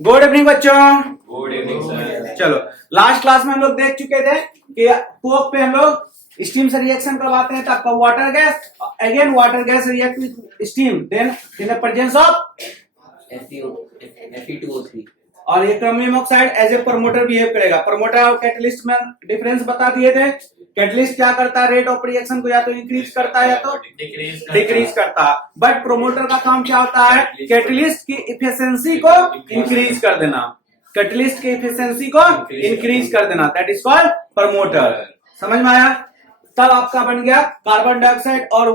Good evening बच्चों। Good evening sir. चलो, last class में हम लोग देख चुके थे कि कोक पे हम लोग स्टीम से रिएक्शन करवाते हैं, तब water gas, again water gas react with steam, then in the presence of Fe2O3 और ये chromium oxide as a promoter behave करेगा। प्रमोटर और कैटलिस्ट में डिफरेंस बता दिए थे। कैटलिस्ट क्या करता है, रेट ऑफ रिएक्शन को या तो इंक्रीज करता है या तो डिक्रीज करता है, बट प्रोमोटर का काम क्या होता है, कैटलिस्ट की इफिशिएंसी को इंक्रीज कर देना, कैटलिस्ट की इफिशिएंसी को इंक्रीज कर देना, दैट इज कॉल्ड प्रमोटर। समझ में आया? तब आपका बन गया कार्बन डाइऑक्साइड और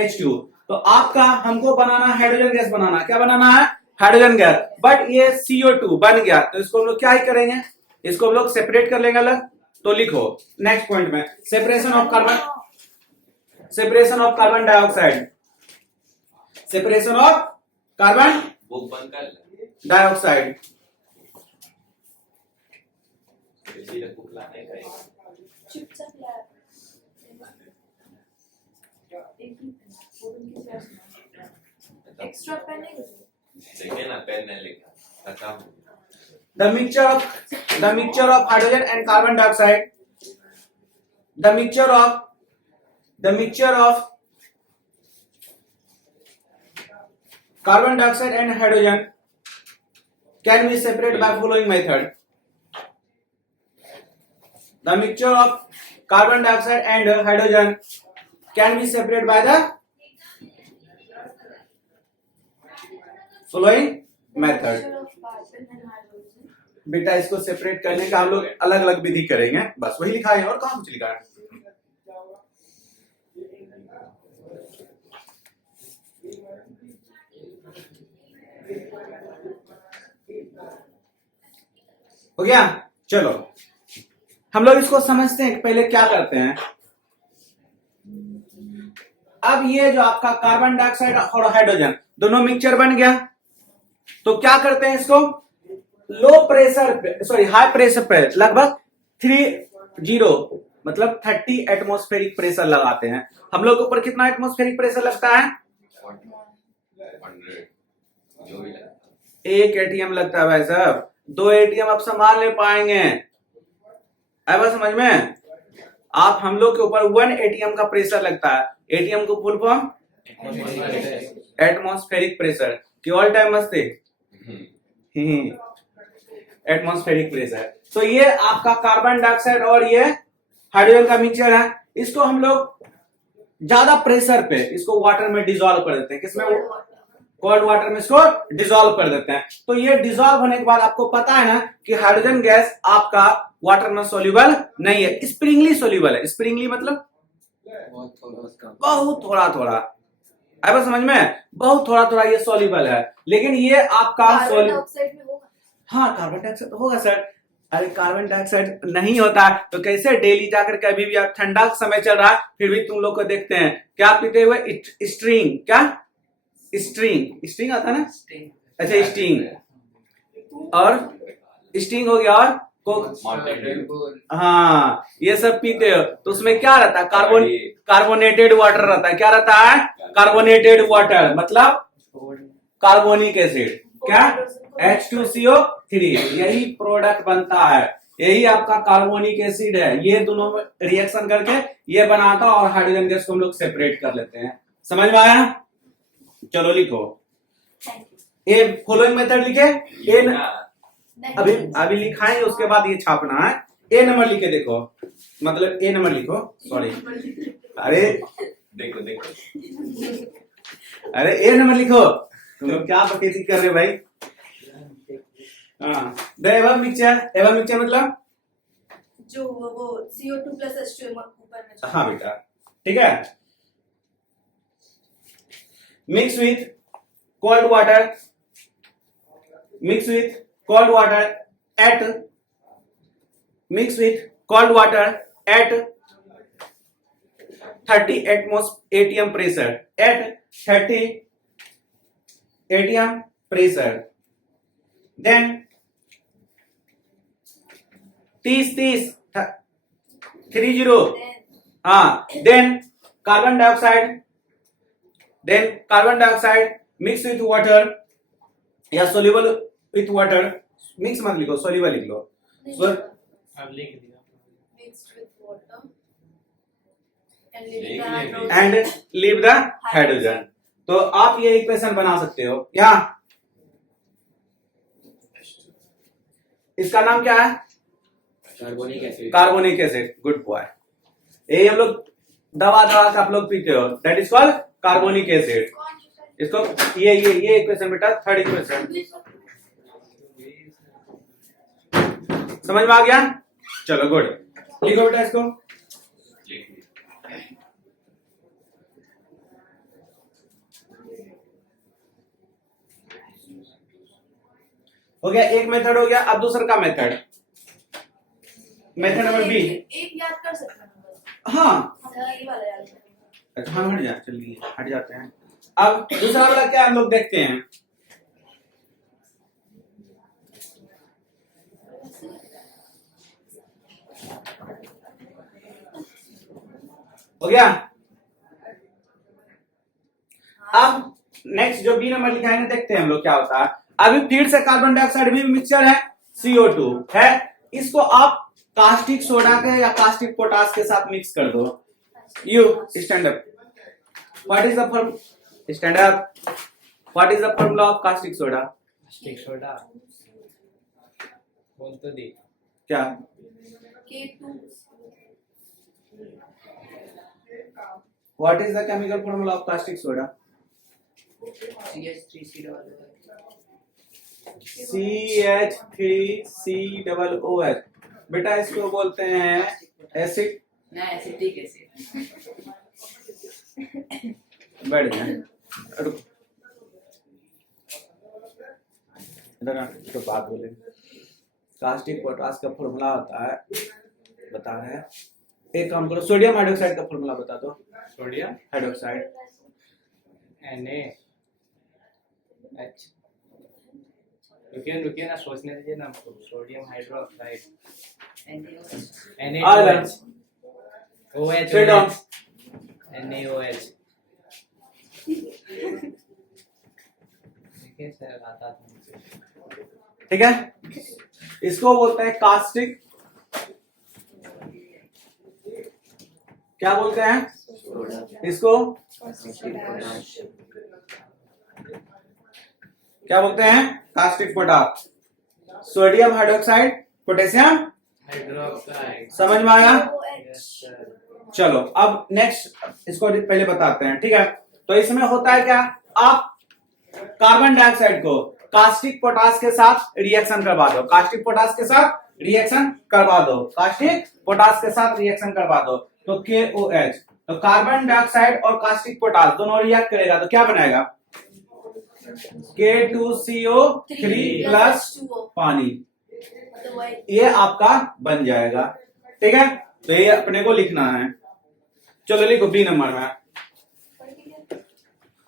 H2। तो आपका हमको बनाना हाइड्रोजन गैस बनाना, क्या बनाना है, हाइड्रोजन गैस, बट ये CO2 बन गया, तो इसको हम लोग क्या ही करेंगे, इसको हम लोग सेपरेट कर लेंगे अलग। तो लिखो नेक्स्ट पॉइंट में, separation of carbon dioxide, separation of carbon dioxide. Extra pen नहीं देखिए ना, पेन नहीं लिखा खत्म। The mixture of hydrogen and carbon dioxide, the mixture of carbon dioxide and hydrogen can be separated by following method. The mixture of carbon dioxide and hydrogen can be separated by the following method. बेटा इसको separate करने का हम लोग अलग अलग विधि करेंगे, बस वही लिखा है और कहाँ कुछ लिखा है। हो गया? चलो हम लोग इसको समझते हैं, पहले क्या करते हैं। अब ये जो आपका कार्बन डाइऑक्साइड और हाइड्रोजन दोनों मिक्सचर बन गया, तो क्या करते हैं इसको लो प्रेशर पे, सॉरी हाई प्रेशर पे, लगभग 30 मतलब 30 एटमॉस्फेरिक प्रेशर लगाते हैं। हम लोग के ऊपर कितना एटमॉस्फेरिक प्रेशर लगता है, 1 एटीएम लगता है भाई साहब। 2 एटीएम आप संभाल ले पाएंगे, अब समझ में? आप हम लोग के ऊपर 1 एटीएम का प्रेशर लगता है। एटीएम को फुल फॉर्म एटमॉस्फेरिक प्रेशर की ऑल टाइम मस्ती एटमॉस्फेरिक प्रेशर। तो ये आपका कार्बन डाइऑक्साइड और ये हाइड्रोजन का मिक्सचर है। इसको हम लोग ज्यादा प्रेशर पे इसको वाटर में डिसॉल्व कर देते हैं, किसमें, कोल्ड वाटर में इसको डिसॉल्व कर देते हैं। तो ये डिसॉल्व होने के बाद आपको पता है ना कि हाइड्रोजन गैस आपका वाटर में सोल्यूबल नहीं है, स्प्रिंगली सोल्यूबल है। स्प्रिंगली मतलब बहुत थोड़ा थोड़ा, अब समझ में, बहुत थोड़ा थोड़ा ये सोल्यूबल है, लेकिन ये आपका हाँ कार्बन डाइऑक्साइड होगा सर। अरे कार्बन डाइऑक्साइड नहीं होता तो कैसे डेली जाकर के, अभी भी आप ठंडा समय चल रहा है फिर भी तुम लोग को देखते हैं क्या पीते हुए, स्ट्रिंग, क्या स्ट्रिंग आता है ना, अच्छा स्टिंग और स्टिंग हो गया, और हाँ ये सब पीते हो, तो उसमें क्या रहता है, कार्बोनेटेड वाटर रहता है। क्या रहता है, कार्बोनेटेड वाटर, मतलब कार्बोनिक एसिड, क्या, H2CO3, यही प्रोडक्ट बनता है, यही आपका कार्बोनिक एसिड है। ये दोनों रिएक्शन करके ये बनाता है और हाइड्रोजन गैस को हम लोग सेपरेट कर लेते हैं। समझ में आया? चलो लिखो, ए फॉलोइंग मेथड लिखे, अभी लिखाएंगे, उसके बाद ये छापना है। ए नंबर लिखे, देखो मतलब ए नंबर लिखो, सॉरी, अरे देखो अरे ए नंबर लिखो, तुम लोग क्या बकैती कर रहे हो भाई। हाँ, एवर मिक्सचर मतलब जो वो CO2 प्लस H2 ऊपर में। हाँ बेटा, ठीक है। Mix with cold water at 30 atm pressure, at 30 atm pressure, then 30 then carbon dioxide mixed with water या सोल्यूबल विथ वाटर, मिक्स मत लिखो, सोल्यूबल लिख लो। अब लिख दिया Mixed with water and Lick leaving the लिया hydrogen. And leave the hydrogen. तो आप ये इक्वेशन बना सकते हो क्या? इसका नाम क्या है? Carbonic acid. Carbonic acid. Good boy. ये हम लोग दवा दवा के आप लोग पीते हो, that is called carbonic acid. इसको ये इक्वेशन बेटा, थर्ड इक्वेशन समझ में आ गया? चलो गुड, लिखो बेटा इसको। लिख दिया। हो गया, एक मेथड हो गया। अब दूसरा का मेथड, मेथड नंबर बी। एक याद कर सकते हैं बस। हाँ हाँ, ये वाला याद कर। अच्छा, हाँ हट जा, चलिए हट जाते हैं। अब दूसरा वाला क्या हम लोग देखते हैं। हो गया। अब नेक्स्ट जो बी नंबर लिखा है ना, देखते हैं हम लोग क्या होता है। अभी फिर से कार्बन डाइऑक्साइड भी मिक्सचर है, CO2 है। इसको आप कास्टिक सोडा के या कास्टिक पोटास के साथ मिक्स कर दो। You stand up. What is the form, stand up, what is the formula of caustic soda? Caustic soda बोल तो दे। क्या? K2 what is the chemical formula of caustic soda? CH3COOH। बेटा इसको बोलते हैं एसिड, ना एसिटिक एसिड। बैठ जाए, रुक इधर आ, तो बात बोले। कास्टिक पोटास का फॉर्मूला होता है, बता रहे हैं। एक काम करो, सोडियम हाइड्रोक्साइड का फॉर्मूला बता दो। Sodium hydroxide NaH। रुकिए ना, सोचने दीजिए ना हमको। Sodium hydroxide NaOH। OH Sit down। NaOH। देखिए सर आता था मुझे। ठीक है, इसको बोलते हैं कास्टिक, क्या बोलते हैं इसको? क्या बोलते हैं? Caustic potash. Sodium hydroxide, potassium hydroxide. समझ में आया? Yes sir. चलो अब नेक्स्ट इसको पहले बताते हैं, ठीक है। तो इसमें होता है क्या, आप कार्बन डाइऑक्साइड को कास्टिक पोटास के साथ रिएक्शन करवा दो, कास्टिक पोटास के साथ रिएक्शन करवा दो, कास्टिक पोटास के साथ रिएक्शन करवा दो, तो KOH। तो कार्बन डाइऑक्साइड और कास्टिक पोटास दोनों रिएक्ट करेगा तो क्या बनाएगा? K2CO3 प्लस पानी, ये आपका बन जाएगा। ठीक है, तो ये अपने को लिखना है। चलो लिखो बी नंबर में।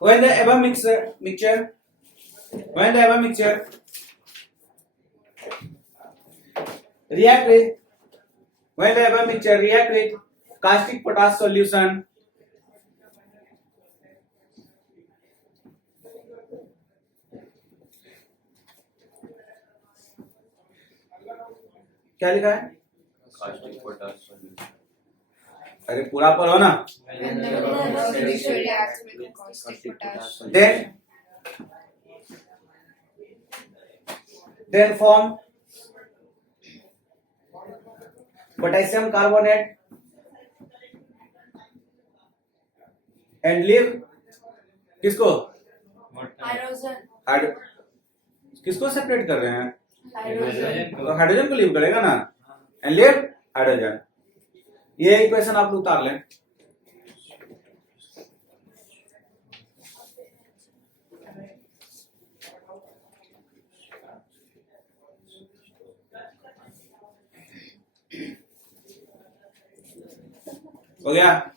When the above mixture react with caustic potash solution, क्या लिखा है? Caustic potash solution. अरे पूरा पढ़ो ना। Then form potassium carbonate and leave किसको? हाइड्रोजन किसको सेपरेट कर रहे हैं? हाइड्रोजन तो हाइड्रोजन को लीव करेगा ना, एंड लीव हाइड्रोजन। ये इक्वेशन आप उतार लें। हो गया?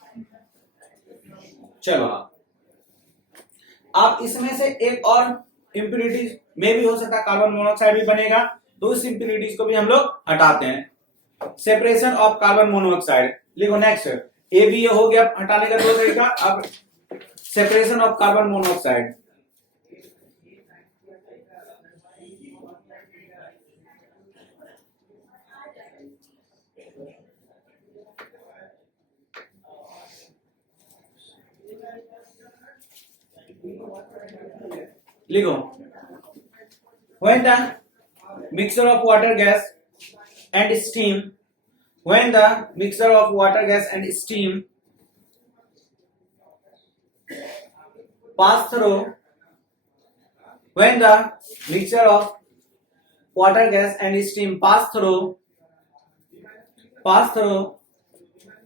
चलो आप इसमें से एक और इम्प्यूरिटीज में भी हो सकता है कार्बन मोनोऑक्साइड भी बनेगा, तो उस इम्प्यूरिटीज को भी हम लोग हटाते हैं। सेपरेशन ऑफ कार्बन मोनोऑक्साइड लिखो नेक्स्ट। ए भी ये हो गया हटाने का दो तरीका। अब सेपरेशन ऑफ कार्बन मोनोऑक्साइड, लिखो, when the mixture of water gas and steam, when the mixture of water gas and steam pass through, when the mixture of water gas and steam pass through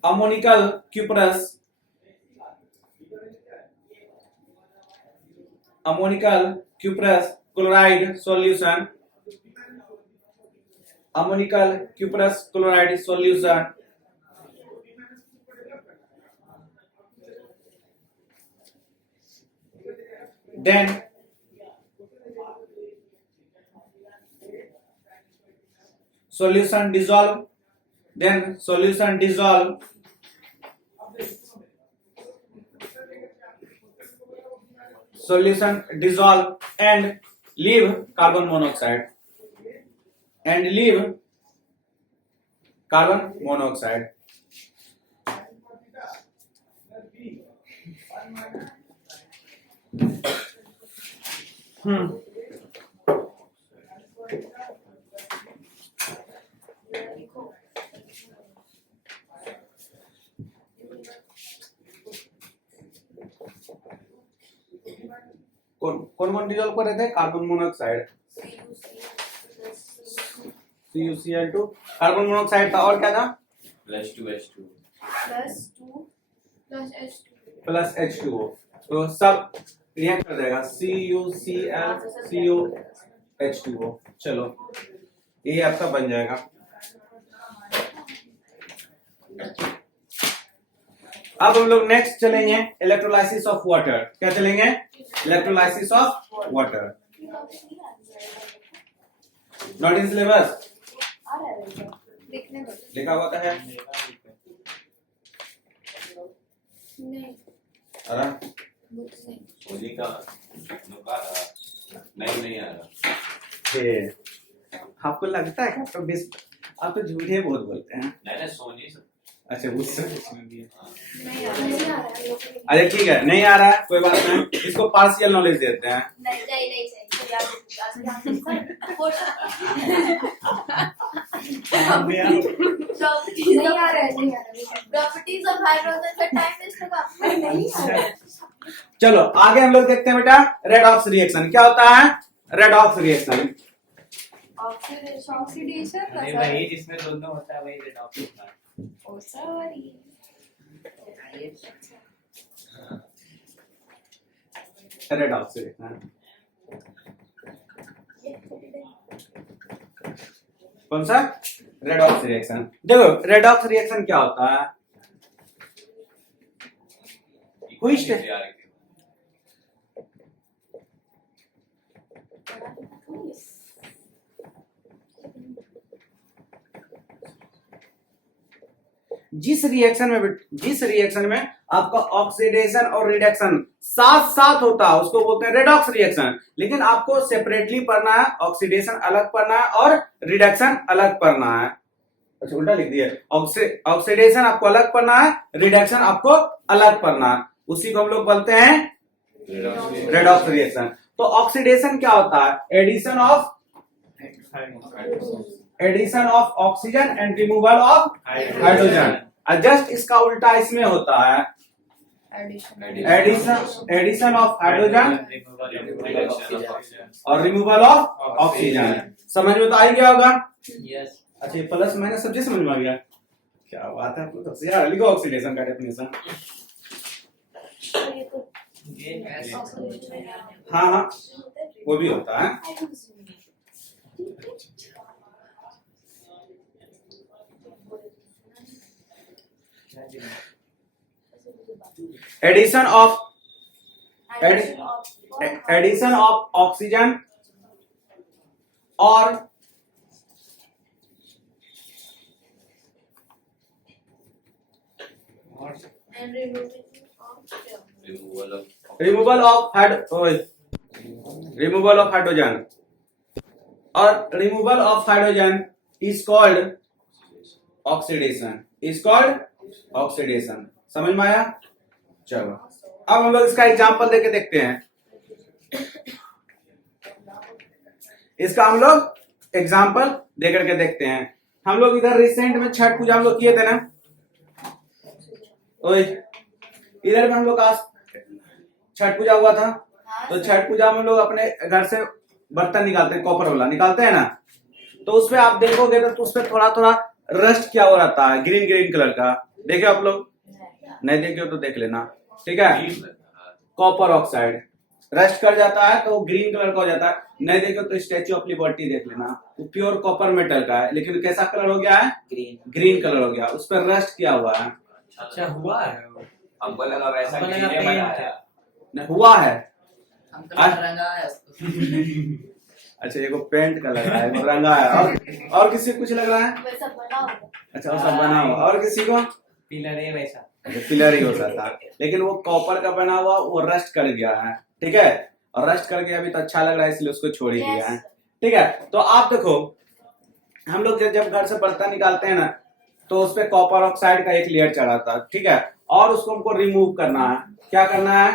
ammonical cuprous chloride solution, ammonical cuprous chloride solution, then solution dissolve, and leave carbon monoxide, कौन dissolve कर रहे थे? Carbon monoxide, CuCl2, carbon monoxide था, और क्या था? +2H2 plus H2O, तो सब रिएक्ट कर जाएगा, CuCl CuH2O। चलो ये आपका बन जाएगा। अब हम लोग नेक्स्ट चलेंगे इलेक्ट्रोलाइसिस ऑफ वाटर। क्या चलेंगे? Electrolysis of water. Not in syllabus, लिखा हुआ है? अरे सोनी का नुका नहीं आ रहा। आपको लगता है तो आप तो झूठे बहुत बोलते हैं। नहीं सोनी से। अच्छा उससे अरे ठीक है, नहीं आ रहा है कोई बात नहीं, इसको पार्शियल नॉलेज देते हैं। प्रॉपर्टीज ऑफ हाइड्रोजन का टाइम वेस्ट होगा नहीं आ रहा है। चलो आगे हम लोग देखते हैं बेटा, रेडॉक्स रिएक्शन क्या होता है? रेडॉक्स रिएक्शन ऑक्सीडेशन अरे वही जिसमें दोनों होता है वही रेडॉक्स होता है। ओ सॉरी रेडॉक्स रिएक्शन कौन सा? Redox reaction. देखो रेडॉक्स रिएक्शन क्या होता है? कोई जिस रिएक्शन में आपका ऑक्सीडेशन और रिडक्शन साथ साथ होता है उसको बोलते हैं रेडॉक्स रिएक्शन। लेकिन आपको सेपरेटली पढ़ना है, ऑक्सीडेशन अलग पढ़ना है और रिडक्शन अलग पढ़ना है। अच्छा उल्टा लिख दिया, ऑक्सीडेशन आपको अलग पढ़ना है, रिडक्शन आपको अलग पढ़ना है, उसी को हम लोग बोलते हैं रेडॉक्स रिएक्शन। तो ऑक्सीडेशन क्या होता है? Addition of oxygen and removal of hydrogen. Just इसका उल्टा इसमें होता है, एडिशन ऑफ हाइड्रोजन और रिमूवल ऑफ ऑक्सीजन। समझ में तो आ ही गया होगा? यस। अच्छा ये प्लस माइनस सब्जेक्ट समझ में आ गया? क्या बात है, आपको सबसे यार लिखो ऑक्सीडेशन का डेफिनेशन। हाँ हाँ वो भी होता है। एडिशन ऑफ ऑक्सीजन और रिमूवल ऑफ हाइड्रोजन और removal of hydrogen is called oxidation, समझ में आया? चलो अब हम लोग इसका एग्जाम्पल देके देखते हैं। इसका हम लोग एग्जाम्पल दे करके देखते हैं। हम लोग इधर रिसेंट में छठ पूजा हम लोग किए थे ना, ओए इधर में हम लोग आज छठ पूजा हुआ था। तो छठ पूजा में हम लोग अपने घर से बर्तन निकालते हैं, कॉपर वाला निकालते हैं ना, तो उसपे आप देखोगे तो उसपे थोड़ा थोड़ा रस्ट क्या हो रहता है, ग्रीन ग्रीन कलर का। देखे आप लोग? नहीं देखे हो तो देख लेना, ठीक है। कॉपर ऑक्साइड रस्ट कर जाता है तो ग्रीन कलर का हो जाता है। नहीं देखो तो स्टैच्यू ऑफ लिबर्टी देख लेना, वो प्योर कॉपर मेटल का है, लेकिन कैसा कलर हो गया है? ग्रीन कलर हो गया, उस पर रस्ट किया हुआ है। अच्छा हुआ है वो। हमको लगा वैसा हमको लगा किसी ने पेंट बनाया। है। नहीं, हुआ है। रंगा है उसको। अच्छा ये को पेंट का लग रहा है, वो रंगा है। और किसी को कुछ लग रहा है? वैसा बना होगा। अच्छा वो सब बना हुआ। और किसी को? पिलर है वैसा। पिलर ही होता था, लेकिन वो कॉपर का बना हुआ, वो रस्ट कर गया है, ठीक है। और रस्ट कर गया अभी तो अच्छा लग रहा है, इसलिए उसको छोड़ ही दिया है, ठीक है। तो आप देखो, हम लोग जब घर से बर्तन निकालते हैं ना, तो उस पे कॉपर ऑक्साइड का एक लेयर चढ़ा था, ठीक है। और उसको हमको रिमूव करना है। क्या करना है?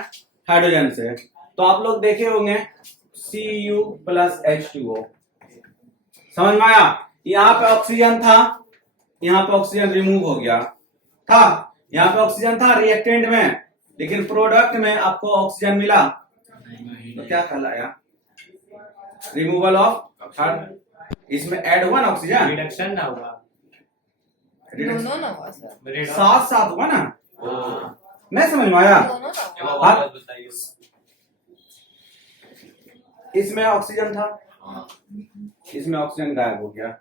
हाइड्रोजन से। तो आप लोग देखे होंगे Cu+H2O, समझ में आया? यहाँ पे ऑक्सीजन था, यहाँ पे ऑक्सीजन रिमूव हो गया था, यहाँ पे ऑक्सीजन था रिएक्टेंट में, लेकिन प्रोडक्ट में आपको ऑक्सीजन मिला, तो क्या कहलाया? Removal of. इसमें ऐड हुआ ना ऑक्सीजन, रिडक्शन ना हुआ। दोनों ना हुआ सर। साथ साथ हुआ ना, हाँ। नहीं समझ में आया? दोनों ना ये हुआ। वो बात बताइए। इसमें ऑक्सीजन था, हाँ, इसमें ऑक्सीजन गायब हो गया,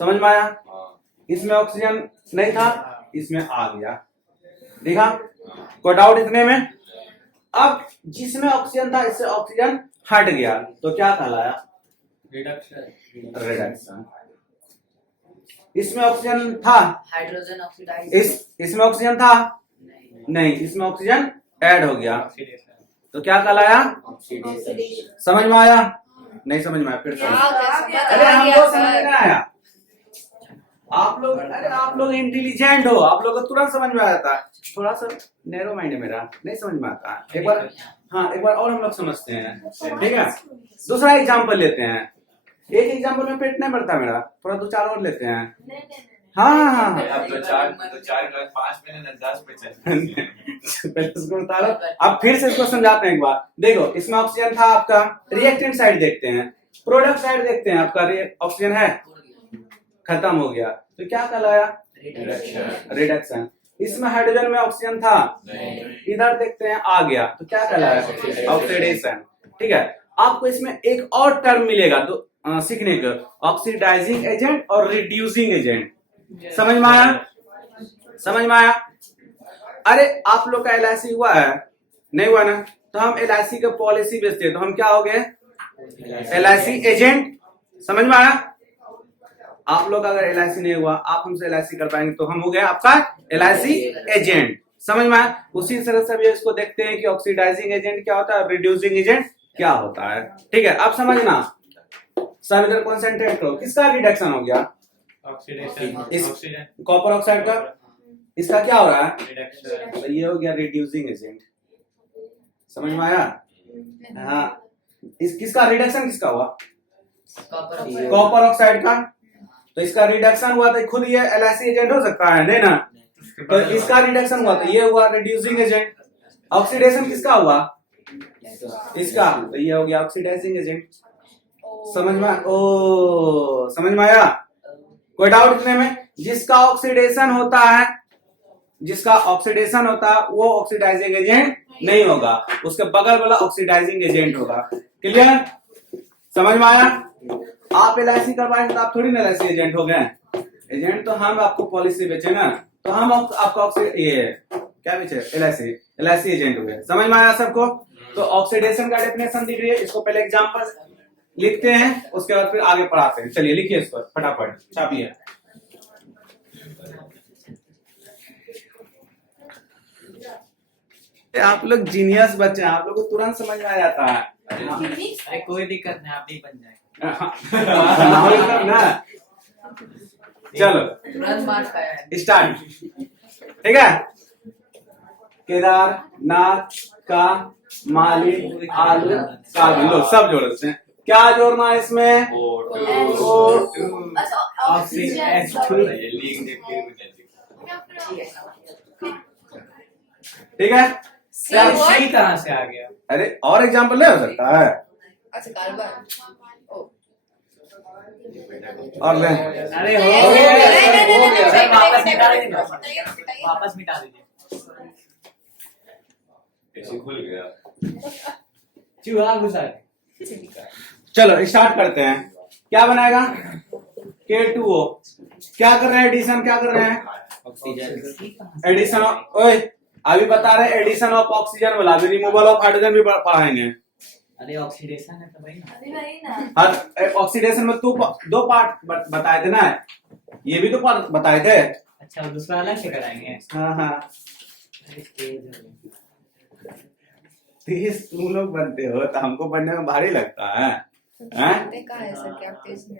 समझ में आया? हाँ, इसमें ऑक्सीजन नहीं था, इसमें आ गया, देखा? कोई डाउट इतने में? अब जिसमें ऑक्सीजन था, इससे ऑक्सीजन हट गया, तो क्या कहलाया? रिडक्शन। इसमें ऑक्सीजन था, हाइड्रोजन ऑक्सीडाइज। इसमें ऑक्सीजन था नहीं, इसमें ऑक्सीजन ऐड हो गया, तो क्या कहलाया? ऑक्सीडेशन। समझ में आया? नहीं समझ में आया? फिर समझ। अरे हमको समझ में आया। आप लोग, अरे आप लोग इंटेलिजेंट हो, आप लोग को तुरंत समझ में आ जाता है। थोड़ा सा नैरो माइंड है मेरा, नहीं समझ में आता। एक बार, हाँ एक बार और हम लोग समझते हैं, ठीक है। दूसरा एग्जाम्पल लेते हैं। एक एग्जाम्पल में पेट नहीं बढ़ता मेरा, थोड़ा दो चार और लेते हैं। हाँ हाँ हाँ अब तो 5 में ना 10 पे चल। पहले इसको उतारो, अब फिर से इसको समझाते हैं एक बार। देखो इसमें ऑक्सीजन था आपका, रिएक्टेंट साइड देखते हैं, प्रोडक्ट साइड देखते हैं, आपका ऑक्सीजन है, खत्म हो गया, तो क्या कहलाया? रिडक्शन। इसमें हाइड्रोजन में ऑक्सीजन था, इधर देखते हैं आ गया, तो क्या कहलाया? ऑक्सीडेशन, ठीक है। आपको इसमें एक और टर्म मिलेगा तो सीखने को, ऑक्सीडाइजिंग एजेंट और रिड्यूसिंग एजेंट। समझ में आया? समझ में आया? अरे आप लोग का LIC हुआ है? नहीं हुआ ना? तो हम LIC का पॉलिसी बेचते हैं, तो हम क्या हो गए? LIC agent. समझ में आया? आप लोग अगर LIC नहीं हुआ, आप हमसे LIC कर पाएंगे, तो हम हो गए आपका LIC एजेंट। समझ में आया? उसी तरह से भी इसको देखते हैं कि ऑक्सीडाइजिंग एजेंट क्या होता है, रिड्यूसिंग एजेंट क्या होता है, ठीक है। अब समझना, सब इधर कॉन्सेंट्रेट करो। किसका रिडक्शन हो गया? ऑक्सीजन। कॉपर ऑक्साइड का। इसका क्या हो रहा है? रिडक्शन। तो ये हो गया रिड्यूसिंग एजेंट। समझ में आया? हाँ, किसका रिडक्शन किसका हुआ? कॉपर ऑक्साइड का। तो इसका रिडक्शन हुआ तो खुद ये LIC एजेंट हो सकता है, नहीं ना? तो इसका रिडक्शन हुआ तो ये हुआ रिड्यूसिंग एजेंट। ऑक्सीडेशन किसका हुआ? इसका, तो ये हो गया ऑक्सीडाइजिंग एजेंट। समझ में? ओ समझ में आया? कोई डाउट इसमें में? जिसका ऑक्सीडेशन होता है, जिसका ऑक्सीडेशन होता है वो ऑक्सीडाइजिंग एजेंट नहीं होगा, उसके बगल वाला ऑक्सीडाइजिंग एजेंट होगा। क्लियर? समझ में आया? आप LIC करवाएंगे तो आप थोड़ी ना LIC एजेंट हो गए। एजेंट तो हम आपको पॉलिसी बेचे ना, तो हम आपको ये क्या बेचे? LIC एजेंट हो गए। समझ में आया सबको? तो ऑक्सीडेशन का डेफिनेशन दिख रही है, इसको पहले एग्जांपल लिखते हैं, उसके बाद फिर आगे पढ़ाते हैं। चलिए लिखिए इसको फटाफट, छापिए। आप लोग जीनियस बच्चे हैं, आप लोग को तुरंत समझ में आ जाता है। अरे कोई दिक्कत नहीं, आप भी बन जाए। ना चलो तुरंत मार्क्स आया है। स्टार्ट, ठीक है। केदारनाथ का मालिक आलू काबिल, लो सब जोड़ देते हैं। क्या जोड़ना है इसमें? O2 अच्छा ऑक्सीजन ये लिख दे फिर मुझे ठीक है। सर सही तरह से आ गया। अरे और एग्जाम्पल नहीं हो सकता है? अच्छा कार्बन ओ और ले अरे हो गया सर, वापस मिटा दीजिए, वापस मिटा दीजिए। ऐसे खुल गया। चूहा घुसा के। चलो स्टार्ट करते हैं। क्या बनाएगा? K2O। क्या कर रहे हैं? एडिशन क्या कर रहे हैं? ऑक्सीजन एडिशन ओए अभी बता रहे एडिशन ऑफ ऑक्सीजन वाला, अभी रिमूवल ऑफ हाइड्रोजन भी पढ़ाएंगे। अरे ऑक्सीडेशन है तो भाई ना। अरे वही ना हर ऑक्सीडेशन में दो पार्ट बताए थे ना, ये भी तो पार्ट बताए थे। अच्छा और दूसरा अलग से कराएंगे। हाँ हाँ, तेज तुम लोग बनते हो तो हमको बनने में भारी लगता है। हैं? देखा है सर क्या तेज में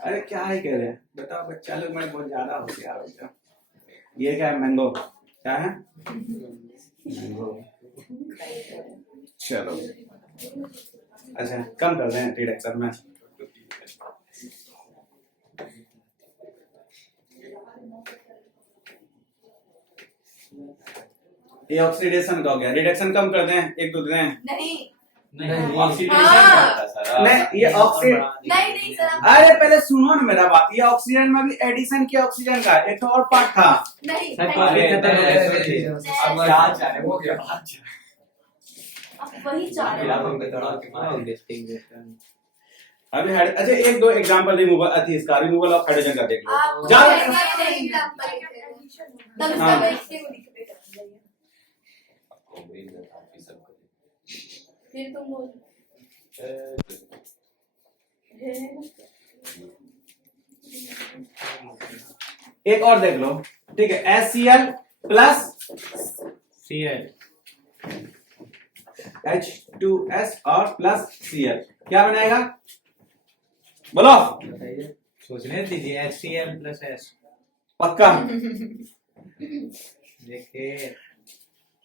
अरे क्या ही कह रहे हैं, बताओ बच्चा लोग में बहुत ज्यादा होशियार होते हैं। ये क्या है? मैंगो। क्या है? मैंगो। चलो अच्छा कम कर दें रिडक्शन में। ये ऑक्सीडेशन का हो गया, रिडक्शन कम कर दें, एक दो दें। नहीं ऑक्सीडेशन हाँ। करता सर। नहीं ये ऑक्सीड नहीं सर आप अरे पहले सुनो ना मेरा बात, ये ऑक्सीजन में भी एडिशन किया ऑक्सीजन का, एक तो और पार्ट था। नहीं सर, नहीं, अरे खत्म हो गया। अब क्या चाह रहे हो? क्या आप वही चाह रहे आप हो। हमको थोड़ा के मार अभी अच्छा एक दो एग्जांपल रिमूवल अति इसका रिमूवल ऑफ हाइड्रोजन का देख लो। आप ज्यादा नहीं तब इसका हाँ। बैठने को लिख फिर तुम बोल एक और देख लो, ठीक है। HCl प्लस Cl H2S और प्लस Cl क्या बनाएगा? बोलो सोचने दीजिए। HCl प्लस S पक्का? देखिए।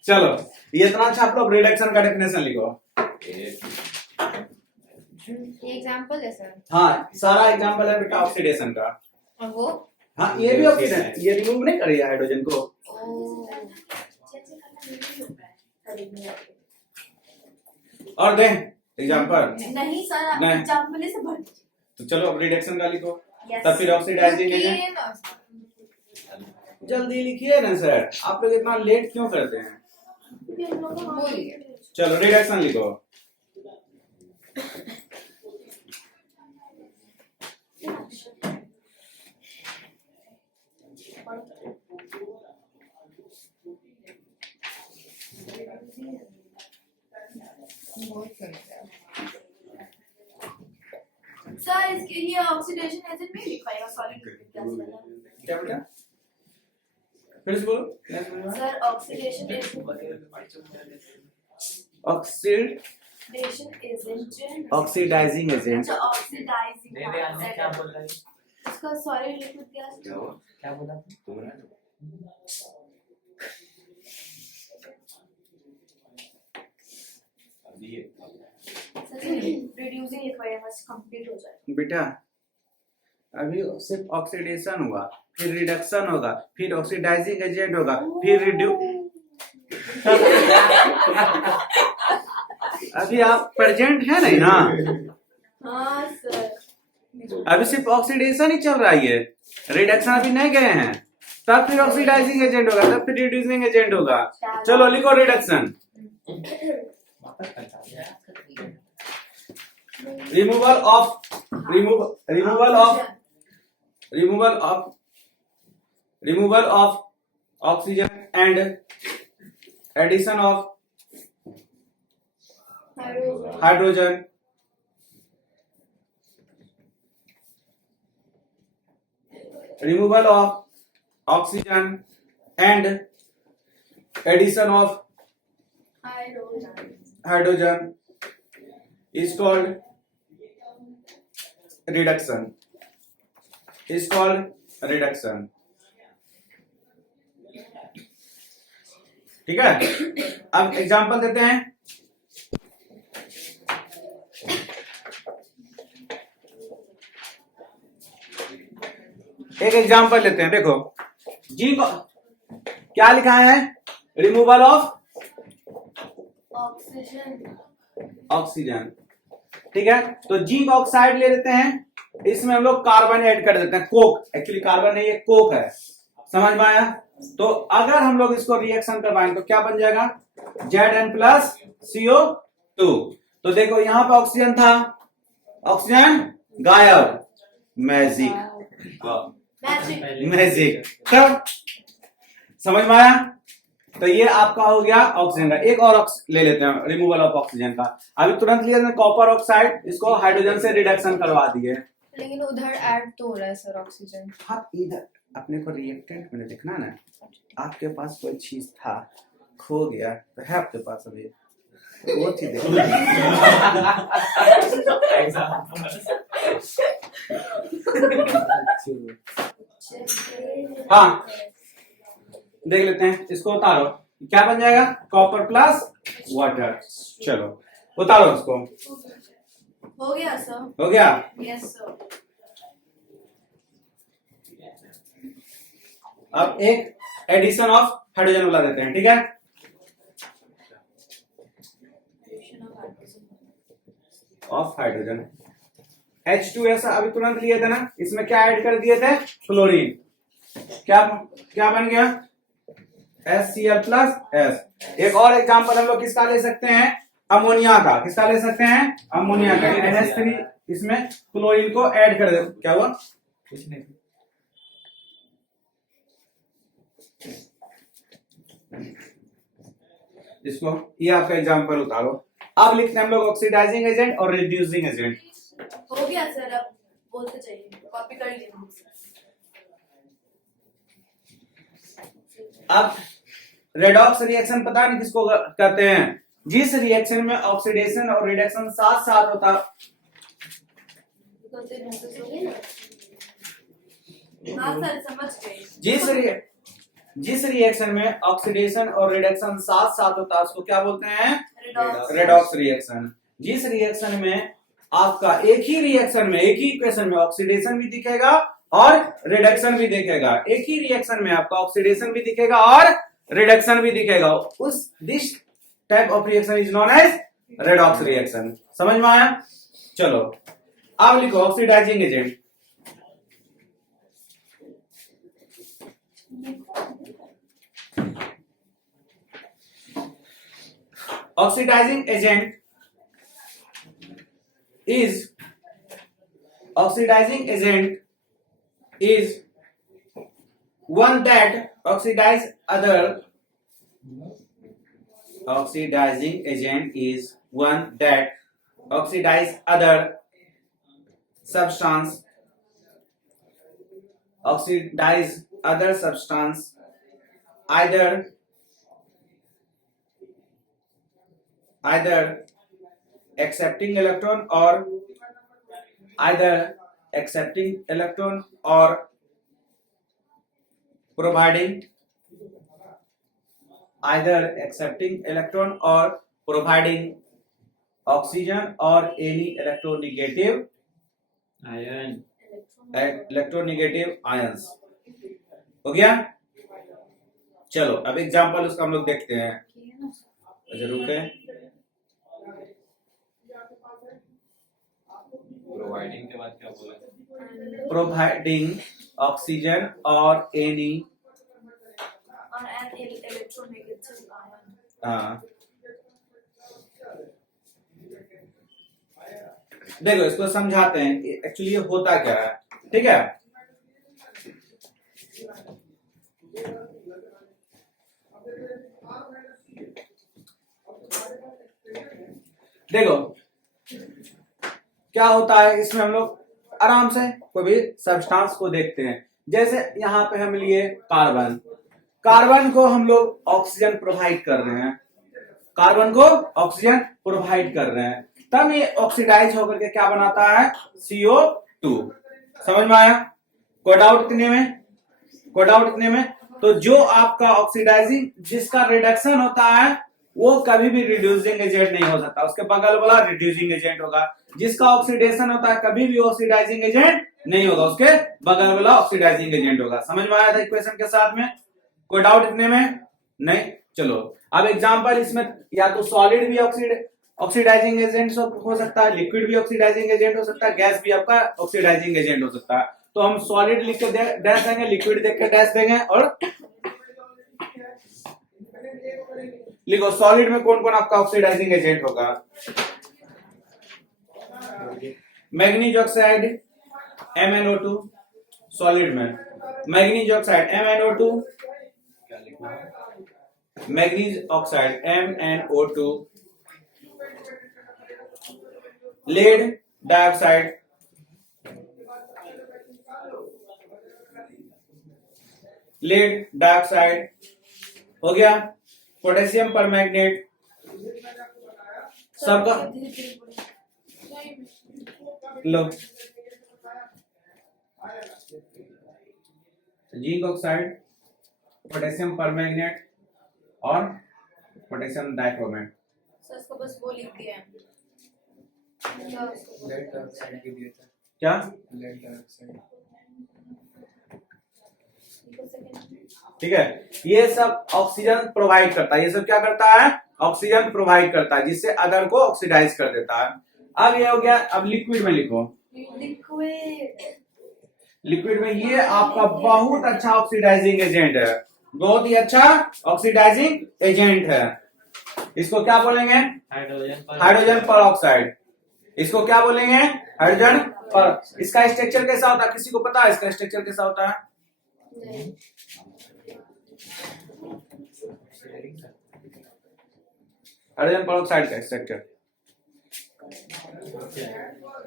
चलो ये इतना अच्छा, आप लोग रिडक्शन का डेफिनेशन लिखो। ये एग्जांपल है सर हाँ सारा एग्जांपल है बेटा ऑक्सीडेशन का। और वो हाँ ये भी ऑक्सीडेशन, ये रिमूव नहीं करिए हाइड्रोजन को। और दें एग्जांपल। नहीं सर नहीं। एग्जांपल से भर तो चलो अब रिडक्शन का लिखो, Yes. तब फिर ऑक्सीडाइजिंग एजेंट। जल्दी लिखिए ना सर, आप लोग इतना लेट क्यों करते हैं? बोलिए चलो रिडक्शन लिखो। सर इसके लिए ऑक्सीडेशन एजेंट नहीं लिखवाएगा सॉलिड क्या बेटा? फिर से बोलो। क्या बोल रहा है? Sir oxidation agent oxidising agent. अच्छा ऑक्सीडाइजिंग नहीं अन्य क्या बोल रहा है? इसका सॉलिड लिक्विड गैस क्या बोला? रिड्यूसिंग लिखवाइए बस कंप्लीट हो जाए। बेटा अभी सिर्फ ऑक्सीडेशन हुआ, फिर रिडक्शन होगा, फिर ऑक्सीडाइजिंग एजेंट होगा, फिर अभी आप प्रेजेंट है नहीं ना? हाँ सर अभी सिर्फ ऑक्सीडेशन ही चल रहा है, ये रिडक्शन अभी नहीं गए हैं। तब फिर ऑक्सीडाइजिंग एजेंट होगा, तब फिर रिड्यूसिंग एजेंट होगा। चलो लिखो reduction. Removal of oxygen and addition of hydrogen removal of oxygen and addition of hydrogen is called reduction. ठीक है, अब एग्जांपल देते हैं। एक एग्जांपल लेते हैं, देखो जिंक क्या लिखा है, रिमूवल ऑफ ऑक्सीजन, ठीक है। तो जिंक ऑक्साइड ले लेते हैं, इसमें हम लोग कार्बन ऐड कर देते हैं, कोक, एक्चुअली कार्बन नहीं, ये कोक है, समझ में आया। तो अगर हम लोग इसको रिएक्शन करवाएंगे तो क्या बन जाएगा, Zn प्लस CO2। तो देखो यहां पे ऑक्सीजन था, ऑक्सीजन गायब, मैजिक, मैजिक, तब समझ में आया। तो ये आपका हो गया ऑक्सीजन का। एक और ले लेते हैं, रिमूवल ऑफ ऑक्सीजन का। अभी तुरंत लिया कॉपर ऑक्साइड, इसको हाइड्रोजन से रिडक्शन करवा दिए, लेकिन उधर ऐड तो हो रहा है सर ऑक्सीजन। हाँ, इधर अपने को रिएक्टेंट में देखना ना, आपके पास कोई चीज था, खो गया, तो है आपके पास अभी, तो वो चीज हाँ देख लेते हैं, इसको उतारो, क्या बन जाएगा, कॉपर प्लस वाटर। चलो उतारो इसको, हो गया सर। हो गया। Yes sir. अब एक एडिशन ऑफ हाइड्रोजन वाला देते हैं, ठीक है। ऑफ हाइड्रोजन H2S अभी तुरंत लिए थे ना, इसमें क्या ऐड कर दिए थे, फ्लोरीन, क्या क्या बन गया, HCl प्लस S। एक और एग्जांपल हम लोग किसका ले सकते हैं, अमोनिया का। किसका ले सकते हैं, अमोनिया का। NH3, इसमें क्लोरीन को ऐड कर दे, क्या हुआ, कुछ नहीं, इसको, ये आपका एग्जांपल उतारो। अब लिखते हैं हम लोग ऑक्सीडाइजिंग एजेंट और रिड्यूसिंग एजेंट। हो गया सर, अब बोलते चाहिए, कॉपी कर लिया। अब रेडॉक्स रिएक्शन पता नहीं किसको कहते हैं, जिस रिएक्शन में ऑक्सीडेशन और रिडक्शन साथ साथ होता। हाँ सर, समझ गए। जिस रिएक्शन में ऑक्सीडेशन और रिडक्शन साथ साथ होता है उसको क्या बोलते हैं, रेडॉक्स। Redox reaction. जिस रिएक्शन में आपका एक ही रिएक्शन में, एक ही इक्वेशन में ऑक्सीडेशन भी दिखेगा और रिडक्शन भी दिखेगा, एक ही रिएक्शन में आपका ऑक्सीडेशन भी दिखेगा और रिडक्शन भी दिखेगा, उस this type of reaction is known as redox reaction. समझ में आया। चलो अब लिखो oxidising agent. Oxidizing agent is one that oxidizing agent is one that oxidize other substance, either accepting electron or providing oxygen or any electronegative ions। हो गया। चलो अब एग्जांपल उसका हम लोग देखते हैं। अच्छा रुके, प्रोवाइडिंग के बाद क्या बोला, प्रोवाइडिंग ऑक्सीजन और एनी electronegative ion। हाँ देखो इसको समझाते हैं एक्चुअली ये होता क्या है, ठीक है। देखो क्या होता है, इसमें हम लोग आराम से कोई भी सब्सटेंस को देखते हैं। जैसे यहाँ पे हम लिए कार्बन को हम लोग ऑक्सीजन प्रोवाइड कर रहे हैं, तब ये ऑक्सीडाइज होकर के क्या बनाता है, CO2। समझ में आया। कोई डाउट इतने में? तो जो आपका ऑक्सीडाइजिंग जिसका रिडक्शन होता है वो कभी भी रिड्यूसिंग एजेंट नहीं हो सकता, उसके बगल वाला रिड्यूसिंग एजेंट होगा। जिसका ऑक्सीडेशन होता है कभी भी ऑक्सीडाइजिंग एजेंट नहीं होगा, उसके बगल वाला ऑक्सीडाइजिंग एजेंट होगा। समझ में आया था इक्वेशन के साथ में? कोई डाउट इतने में? नहीं। चलो अब एग्जांपल, इसमें या तो सॉलिड भी ऑक्सीडाइजिंग एजेंट हो सकता है, लिक्विड भी ऑक्सीडाइजिंग एजेंट हो सकता है, गैस भी आपका ऑक्सीडाइजिंग एजेंट हो सकता है। तो हम सॉलिड लिख के डैश देंगे, लिक्विड देख के डैश देंगे, और लिखो सॉलिड में कौन कौन आपका ऑक्सीडाइजिंग एजेंट होगा। मैग्नीज ऑक्साइड MnO2, सॉलिड में मैग्नीज ऑक्साइड MnO2, क्या लिखना है? Manganese oxide MnO2, lead dioxide, lead dioxide हो गया, पोटेशियम परमैंगनेट, सबका लो, जिंक ऑक्साइड, पोटेशियम परमैंगनेट और पोटेशियम डाइक्रोमेट। सर इसको बस वो लिख दिया है। लेड डाइऑक्साइड के लिए था, क्या? Lead dioxide. ठीक है, ये सब ऑक्सीजन प्रोवाइड करता है, ये सब क्या करता है? ऑक्सीजन प्रोवाइड करता है, जिससे अदर को ऑक्सीडाइज कर देता है। अब ये हो गया। अब लिक्विड में लिखो, लिक्विड में ये आपका बहुत अच्छा ऑक्सीडाइजिंग एजेंट है, बहुत ही अच्छा ऑक्सीडाइजिंग एजेंट है। इसको क्या बोलेंगे? हाइड्रोजन पर ऑक्साइड। इसको क्या बोलेंगे? हाइड्रोजन पर। इसका स्ट्रक्चर कैसा होता है? किसी को पता है इसका स्ट्रक्चर कैसा होता है? हाइड्रोजन पर ऑक्साइड का स्ट्रक्चर,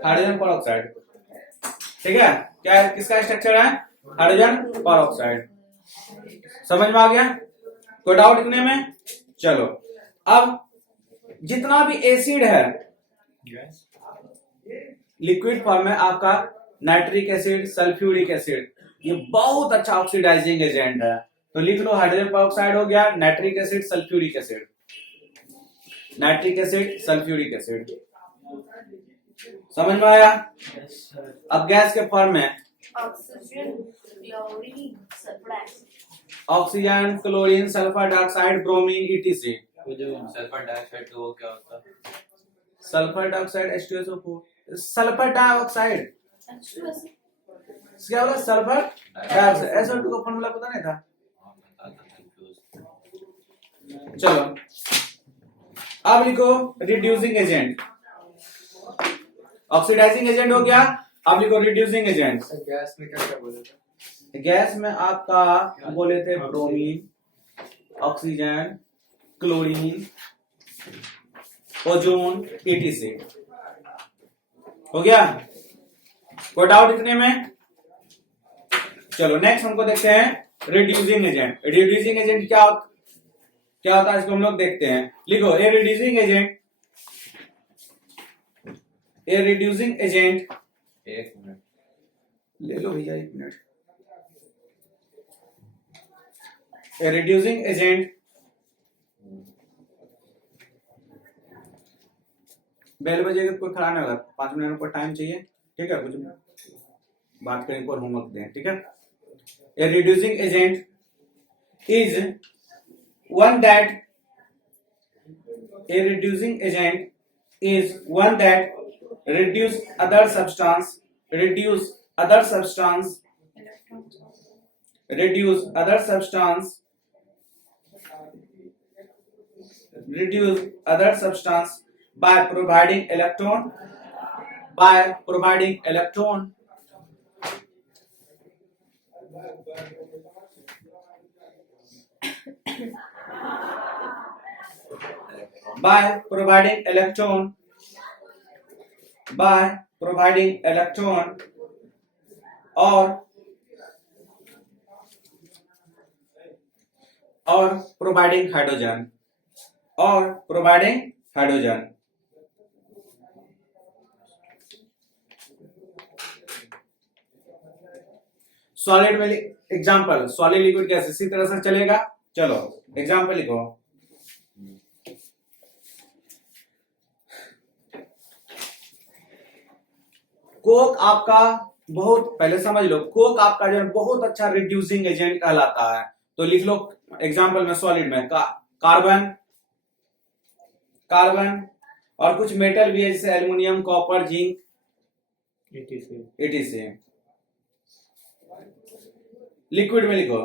हाइड्रोजन पर ऑक्साइड, ठीक है? क्या है? किसका स्ट्रक्चर है? हाइड्रोजन पर ऑक्साइड। समझ में आ गया? कोई डाउट इतने में? चलो अब जितना भी एसिड है लिक्विड फॉर्म में, आपका नाइट्रिक एसिड, सल्फ्यूरिक एसिड, ये बहुत अच्छा ऑक्सीडाइजिंग एजेंट है। तो लिख लो, हाइड्रोजन पर ऑक्साइड हो गया, nitric acid, sulphuric acid, nitric acid, sulphuric acid. समझ में आया? अब गैस के फॉर्म में oxygen, chlorine, sulphur dioxide, bromine, ETC। वो जो सल्फर डाइऑक्साइड तो वो क्या होता है? Sulphur dioxide H2SO4, sulphur dioxide क्या बोला? Sulphur dioxide. SO2 का फॉर्मूला पता नहीं था? चलो अब लिखो रिड्यूसिंग एजेंट। ऑक्सीडाइजिंग एजेंट हो गया, अब लिखो रिड्यूसिंग एजेंट। गैस में क्या क्या बोले थे? गैस में आपका बोले थे bromine, oxygen, chlorine, ozone, ETC। हो गया? कोई डाउट इतने में? चलो नेक्स्ट हमको देखते हैं रिड्यूसिंग एजेंट। रिड्यूसिंग एजेंट क्या होता है इसको हम लोग देखते हैं। लिखो a reducing agent, a reducing agent, एक मिनट ले लो भैया एक minute. A reducing agent bell बजेगा तो कोई खड़ा नहीं होगा, 5 मिनट का टाइम चाहिए, ठीक है? कुछ बात करें और होमवर्क दें, ठीक है? ए reducing agent is one that, a reducing agent is one that reduce other substance, reduce other substance by providing electron by providing electron or providing hydrogen solid में एग्जांपल सॉलिड लिक्विड गैस इसी तरह से चलेगा। चलो example लिखो। Coke आपका बहुत पहले समझ लो, कोक आपका जो है बहुत अच्छा रिड्यूसिंग एजेंट कहलाता है। तो लिख लो एग्जांपल में सॉलिड में कार्बन कार्बन और कुछ मेटल भी है जैसे aluminium, copper, zinc, etc। Liquid में लिखो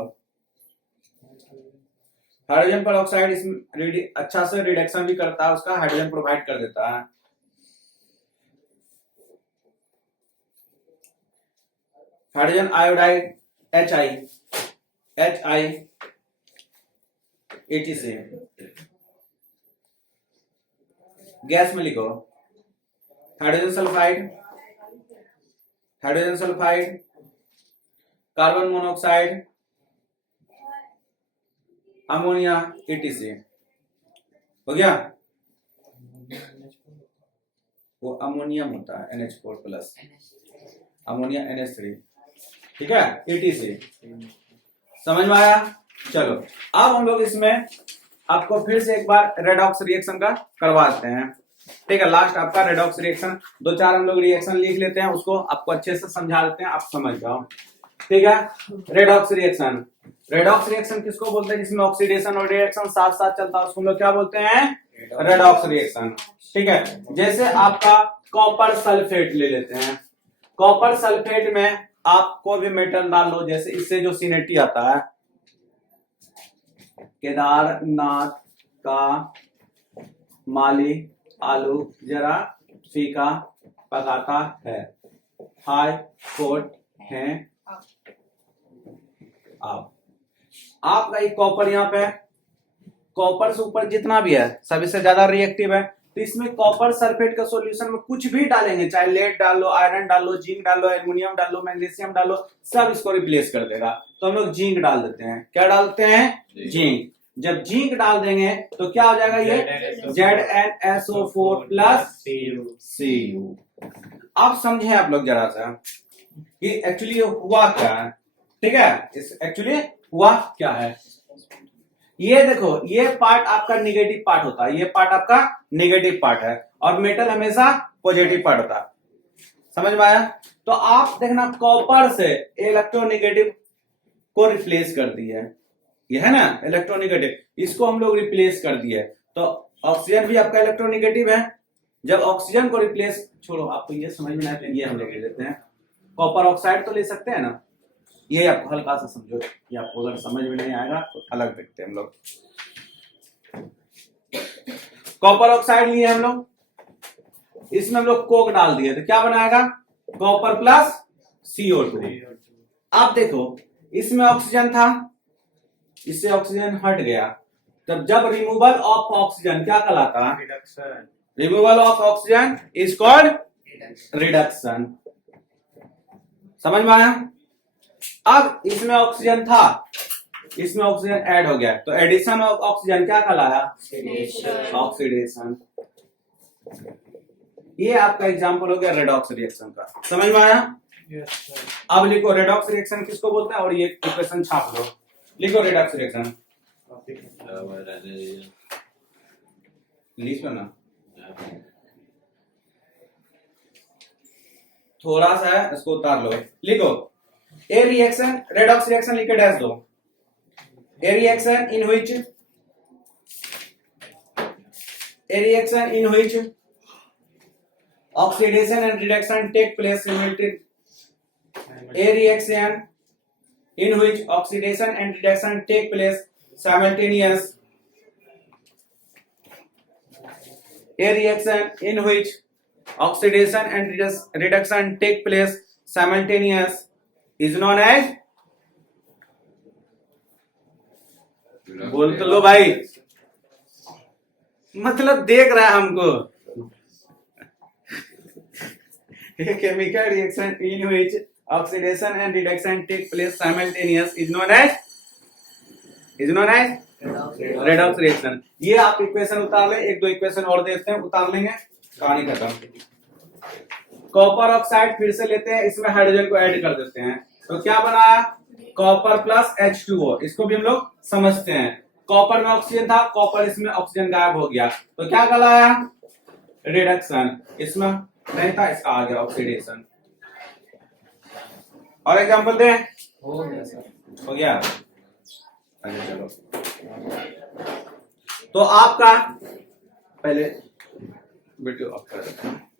हाइड्रोजन पर ऑक्साइड इसमें अच्छा से रिडक्शन भी करता है, उसका हाइड्रोजन प्रोवाइड कर देता है। Hydrogen iodide HI etc। Gas में लिखो hydrogen sulphide, carbon monoxide, ammonia etc। हो गया? वो अमोनियम होता है NH4 प्लस, अमोनिया NH3, ठीक है, etc। समझ में आया? चलो अब हम लोग इसमें आपको फिर से एक बार रेडॉक्स रिएक्शन का करवाते हैं, ठीक है। लास्ट आपका रेडॉक्स रिएक्शन 2-4 हम लोग रिएक्शन लिख लेते हैं, उसको आपको अच्छे से समझा देते हैं, आप समझ जाओ, ठीक है। रेडॉक्स रिएक्शन किसको बोलते हैं? जिसमें ऑक्सीडेशन और रिएक्शन साथ साथ चलता है उसको हम लोग क्या बोलते हैं? रेडॉक्स रिएक्शन, ठीक है। जैसे आपका कॉपर सल्फेट ले लेते हैं, कॉपर सल्फेट में आप कोई भी मेटल डाल लो, जैसे इससे जो सिनेटी आता है, केदारनाथ का माली आलू जरा फीका पकाता है, हाई कोर्ट है आपका एक कॉपर यहाँ पे, कॉपर से ऊपर जितना भी है सभी से ज्यादा रिएक्टिव है। तो इसमें कॉपर सल्फेट का सॉल्यूशन में कुछ भी डालेंगे, चाहे लेड डाल लो, आयरन डाल लो, जिंक डाल लो, एल्युमिनियम डाल लो, मैग्नीशियम डाल लो, सब इसको रिप्लेस कर देगा। तो हम लोग जिंक डाल देते हैं। क्या डालते हैं? जिंक। जब जिंक डाल देंगे तो क्या हो जाएगा? ये ZnSO4 प्लस Cu। अब समझे आप लोग जरा सा कि एक्चुअली हुआ क्या है, ठीक है। एक्चुअली हुआ क्या है, ये देखो, ये पार्ट आपका निगेटिव पार्ट होता है, ये पार्ट आपका निगेटिव पार्ट है, और मेटल हमेशा पॉजिटिव पार्ट होता है। समझ में आया? तो आप देखना कॉपर से इलेक्ट्रोनेगेटिव को रिप्लेस कर दिए, ये है ना इलेक्ट्रोनेगेटिव, इसको हम लोग रिप्लेस कर दिए। तो ऑक्सीजन भी आपका इलेक्ट्रोनेगेटिव है। जब ऑक्सीजन को रिप्लेस, छोड़ो आपको ये समझ में ना आए, ये हम लोग ले लेते हैं, कॉपर ऑक्साइड तो ले सकते हैं ना, ये आपको हल्का सा समझो कि आपको अगर समझ में नहीं आएगा तो अलग देखते हैं हम लोग। कॉपर ऑक्साइड लिए हम लोग, इसमें हम लोग कोक डाल दिए तो क्या बनाएगा? Copper plus CO2। आप देखो इसमें ऑक्सीजन था, इससे ऑक्सीजन हट गया, तब जब रिमूवल ऑफ ऑक्सीजन क्या कहलाता है? Removal of oxygen is called reduction. समझ में आया? अब इसमें ऑक्सीजन था, इसमें ऑक्सीजन ऐड हो गया, तो एडिशन ऑफ ऑक्सीजन क्या कहलाया? ऑक्सीडेशन। ये आपका एग्जांपल हो गया रेडॉक्स रिएक्शन का। समझ में आया? अब लिखो रेडॉक्स रिएक्शन किसको बोलते हैं, और ये इक्वेशन छाप लो। लिखो रेडॉक्स रिएक्शन, लिख लो ना, थोड़ा सा है इसको उतार लो। लिखो ए रिएक्शन, रेडॉक्स रिएक्शन लिख के डैश दो। A reaction in which oxidation and reduction take place simultaneously. A reaction in which oxidation and reduction take place simultaneous. A reaction in which oxidation and reduction take place simultaneous is known as, बोल तो लो भाई, मतलब देख रहा है हमको। A chemical reaction in which oxidation and reduction take place simultaneous is known as redox reaction। ये आप इक्वेशन उतार ले, एक दो इक्वेशन और देते हैं, उतार लेंगे, कहानी खत्म। कॉपर ऑक्साइड फिर से लेते हैं, इसमें हाइड्रोजन को ऐड कर देते हैं, तो क्या बनाया, कॉपर प्लस H2O, इसको भी हम लोग समझते हैं। कॉपर में ऑक्सीजन था, कॉपर इसमें ऑक्सीजन गायब हो गया, तो क्या कहलाया, रिडक्शन। इसमें नहीं था, इसका आ गया ऑक्सीडेशन। और एग्जांपल दे, हो गया सर। हो गया। आगे चलो। तो आपका पहले वीडियो ऑफ कर देते हैं।